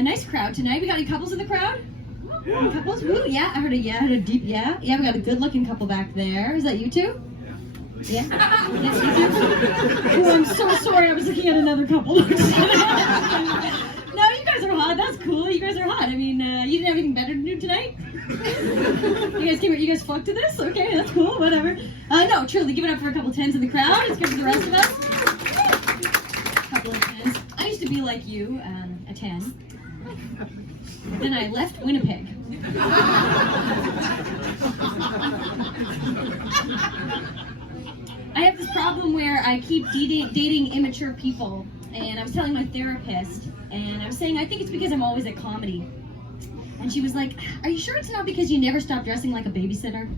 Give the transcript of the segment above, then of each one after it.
Nice crowd tonight. We got any couples in the crowd? Yeah. Any couples? Woo, yeah. I heard a yeah. I heard a deep yeah. Yeah, we got a good-looking couple back there. Is that you two? Yeah. Yes, you two. Oh, I'm so sorry. I was looking at another couple. No, you guys are hot. That's cool. You guys are hot. I mean, you didn't have anything better to do tonight? You guys fucked to this? Okay, that's cool. Whatever. No, truly, give it up for a couple tens in the crowd. It's good for the rest of us. Couple of tens. I used to be like you, a 10. Then I left Winnipeg. I have this problem where I keep dating immature people, and I was telling my therapist, and I was saying I think it's because I'm always at comedy. And she was like, "Are you sure it's not because you never stop dressing like a babysitter?"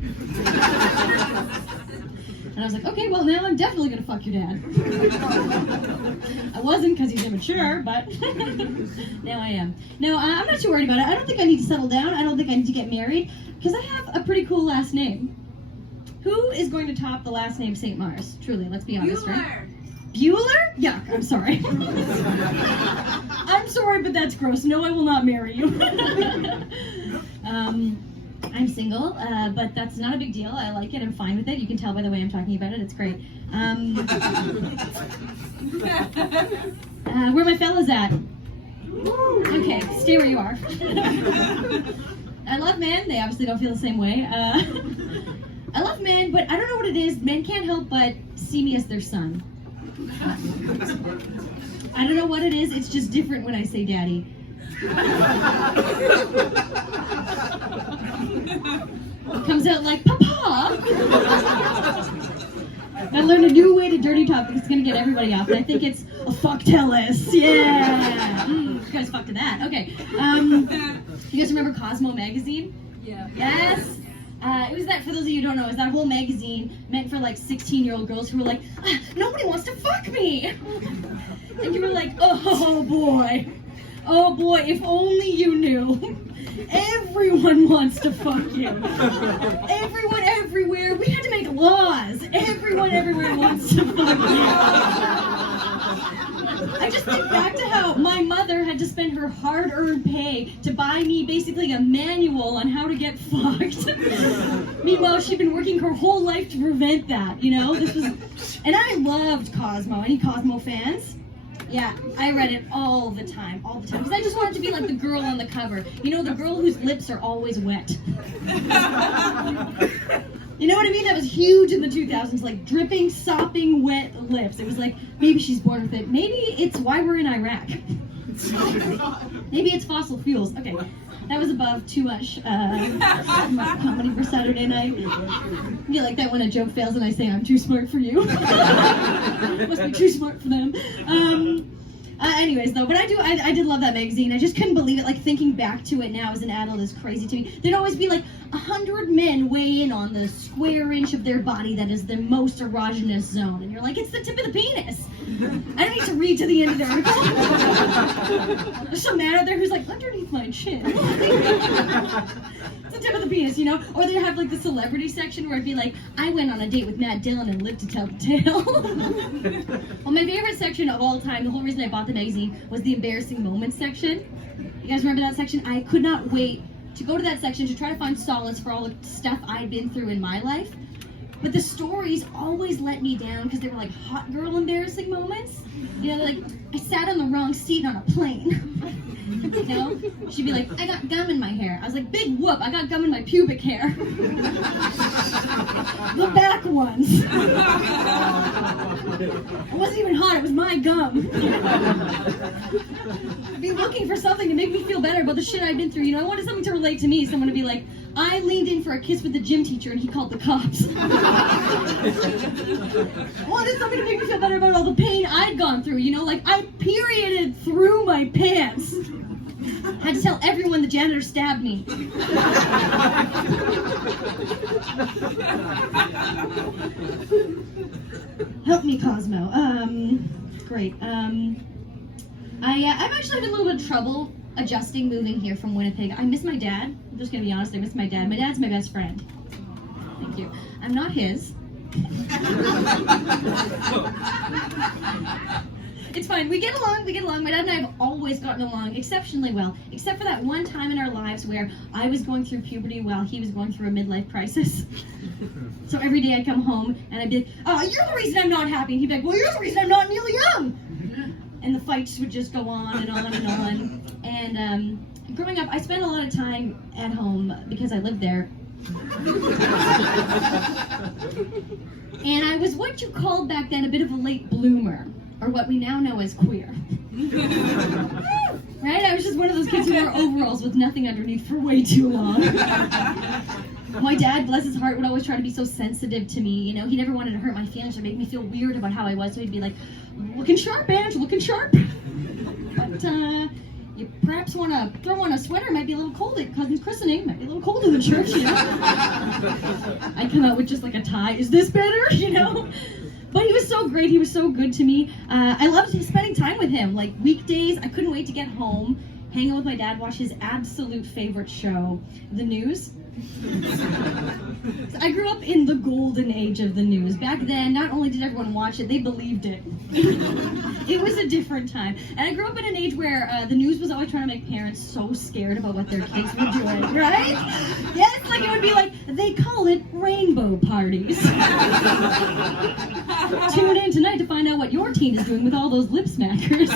And I was like, "Okay, well now I'm definitely gonna fuck your dad." I wasn't because he's immature, but now I am. No, I'm not too worried about it. I don't think I need to settle down. I don't think I need to get married because I have a pretty cool last name. Who is going to top the last name St. Mars? Truly, let's be honest, right? Bueller? Yuck, I'm sorry. I'm sorry, but that's gross. No, I will not marry you. I'm single, but that's not a big deal. I like it. I'm fine with it. You can tell by the way I'm talking about it. It's great. Where my fellas at? Okay, stay where you are. I love men. They obviously don't feel the same way. I love men, but I don't know what it is. Men can't help but see me as their son. I don't know what it is. It's just different when I say daddy. It comes out like, Papa! I learned a new way to dirty talk that's going to get everybody off, and I think it's a fuck tell us. Yeah! You guys fucked to that. Okay. You guys remember Cosmo magazine? Yeah. Yes? It was that, for those of you who don't know, it was that whole magazine meant for like 16-year-old girls who were like, nobody wants to fuck me! And you were like, oh boy, if only you knew. Everyone wants to fuck you. Everyone everywhere, we had to make laws. Everyone everywhere wants to fuck you. I just think back to how my mother had to spend her hard-earned pay to buy me basically a manual on how to get fucked. Meanwhile, she'd been working her whole life to prevent that, you know? And I loved Cosmo. Any Cosmo fans? Yeah, I read it all the time. Because I just wanted to be like the girl on the cover. You know, the girl whose lips are always wet. You know what I mean? That was huge in the 2000s, like dripping, sopping, wet lips. It was like, maybe she's born with it. Maybe it's why we're in Iraq. Maybe it's fossil fuels. Okay, that was above too much comedy for Saturday night. You like that when a joke fails and I say, I'm too smart for you. Must be too smart for them. Anyways, though, but I did love that magazine. I just couldn't believe it. Like, thinking back to it now as an adult is crazy to me. There'd always be like 100 men weigh in on the square inch of their body that is the most erogenous zone, and you're like, it's the tip of the penis. I don't need to read to the end of the article. There's some man out there who's like, underneath my chin. It's the tip of the penis, you know? Or they'd have like the celebrity section where it'd be like, I went on a date with Matt Dillon and lived to tell the tale. Well, my favorite section of all time, the whole reason I bought the magazine, was the embarrassing moments section. You guys remember that section? I could not wait to go to that section to try to find solace for all the stuff I'd been through in my life. But the stories always let me down because they were like hot girl embarrassing moments. You know, like, I sat on the wrong seat on a plane. You know? She'd be like, I got gum in my hair. I was like, big whoop, I got gum in my pubic hair. The back ones. It wasn't even hot, it was my gum. I'd be looking for something to make me feel better about the shit I've been through. You know, I wanted something to relate to me. Someone to be like, I leaned in for a kiss with the gym teacher and he called the cops. I wanted something to make me feel better about all the pain I'd gone through. You know, like, I perioded through my pants. I had to tell everyone the janitor stabbed me. Help me, Cosmo. Great. I'm actually having a little bit of trouble adjusting moving here from Winnipeg. I miss my dad. I'm just gonna be honest, I miss my dad. My dad's my best friend. Thank you. I'm not his. It's fine. We get along. My dad and I have always gotten along exceptionally well, except for that one time in our lives where I was going through puberty while he was going through a midlife crisis. So every day I'd come home and I'd be like, oh, you're the reason I'm not happy. And he'd be like, well, you're the reason I'm not nearly young. And the fights would just go on and on and on. And growing up, I spent a lot of time at home because I lived there. And I was what you called back then a bit of a late bloomer, or what we now know as queer. Right? I was just one of those kids who wore overalls with nothing underneath for way too long. My dad, bless his heart, would always try to be so sensitive to me. You know, he never wanted to hurt my feelings or make me feel weird about how I was. So he'd be like, looking sharp, Ange, looking sharp. But you perhaps want to throw on a sweater. It might be a little cold at cousin's christening. Might be a little cold in the church, you know. I'd come out with just like a tie. Is this better? You know. But he was so great. He was so good to me. I loved spending time with him. Like weekdays, I couldn't wait to get home, hang out with my dad, watch his absolute favorite show, the news. So I grew up in the golden age of the news. Back then, not only did everyone watch it, they believed it. It was a different time. And I grew up in an age where the news was always trying to make parents so scared about what their kids were doing, right? Yes, like it would be like, they call it rainbow parties. Tune in tonight to find out what your teen is doing with all those lip smackers.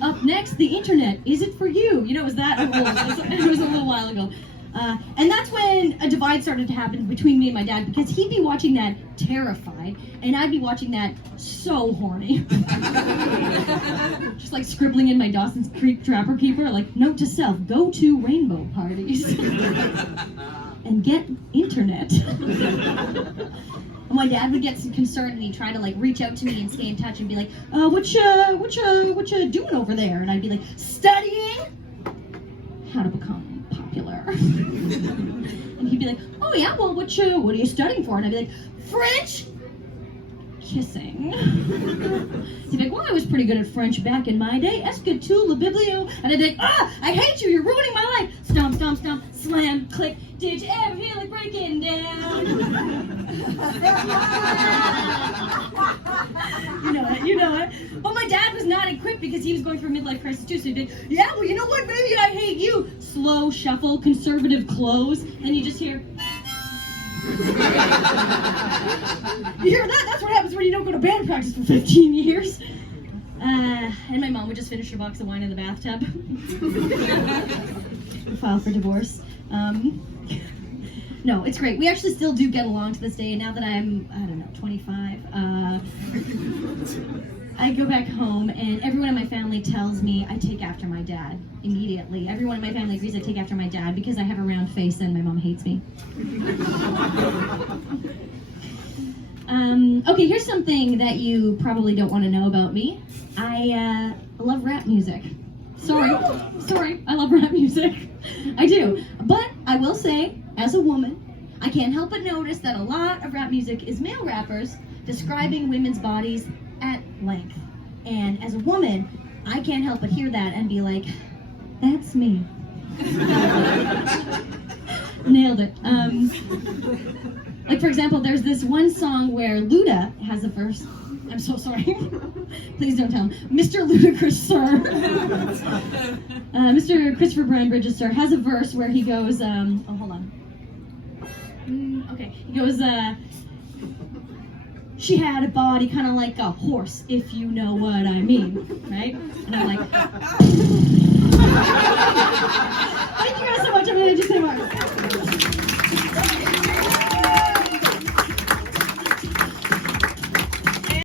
Up next, the internet. Is it for you? You know, it was that old. It was a little while ago. And that's when a divide started to happen between me and my dad, because he'd be watching that terrified, and I'd be watching that so horny. Just like scribbling in my Dawson's Creek Trapper Keeper, like, note to self, go to rainbow parties. And get internet. My dad would get concerned, and he'd try to like reach out to me and stay in touch and be like, what you doing over there? And I'd be like, studying how to become popular. And he'd be like, oh yeah, well what are you studying for? And I'd be like, French kissing. He'd be like, well, I was pretty good at French back in my day. Est-ce que tu le biblio? And I'd be like, I hate you, you're ruining my life. Stomp, stomp, stomp, slam, click. Did you ever feel like breaking down? You know it. But my dad was not equipped because he was going through a midlife crisis too. So he'd be like, yeah, well, you know what, baby, I hate you. Slow shuffle, conservative clothes, and you just hear. You hear that? That's what happens when you don't go to band practice for 15 years. And my mom would just finish a box of wine in the bathtub. File for divorce. No, it's great. We actually still do get along to this day, and now that I'm, 25, I go back home, and everyone in my family tells me I take after my dad immediately. Everyone in my family agrees I take after my dad because I have a round face and my mom hates me. Okay, here's something that you probably don't want to know about me. I love rap music. Sorry, I love rap music. I do. But I will say, as a woman, I can't help but notice that a lot of rap music is male rappers describing women's bodies at length. And as a woman, I can't help but hear that and be like, that's me. Nailed it. Like, for example, there's this one song where Luda has a verse. I'm so sorry. Please don't tell him. Mr. Ludacris, sir. Mr. Christopher Brown Bridges, sir, has a verse where he goes, hold on. Okay. He goes, she had a body kind of like a horse, if you know what I mean. Right? And I'm like...